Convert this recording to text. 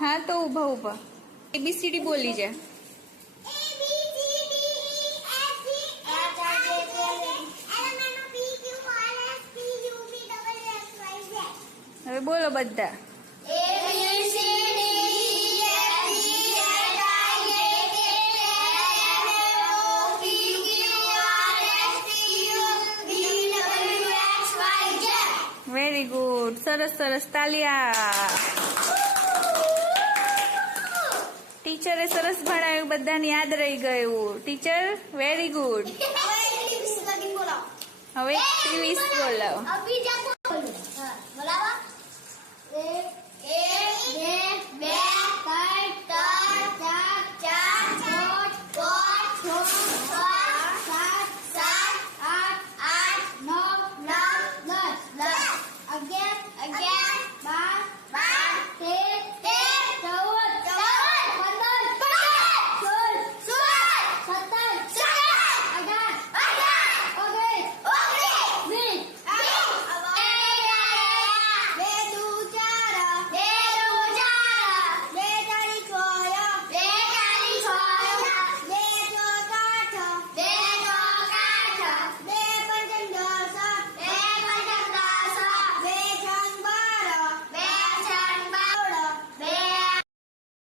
હા તો ઊભા ઊભા ABCD બોલી જા. હવે બોલો બધા. Very good. સરસ સરસ. તાલિયા. ટીચરે સરસ ભણાવ્યું, બધાને યાદ રહી ગયું. Teacher very good. હવે 20 બોલાવો.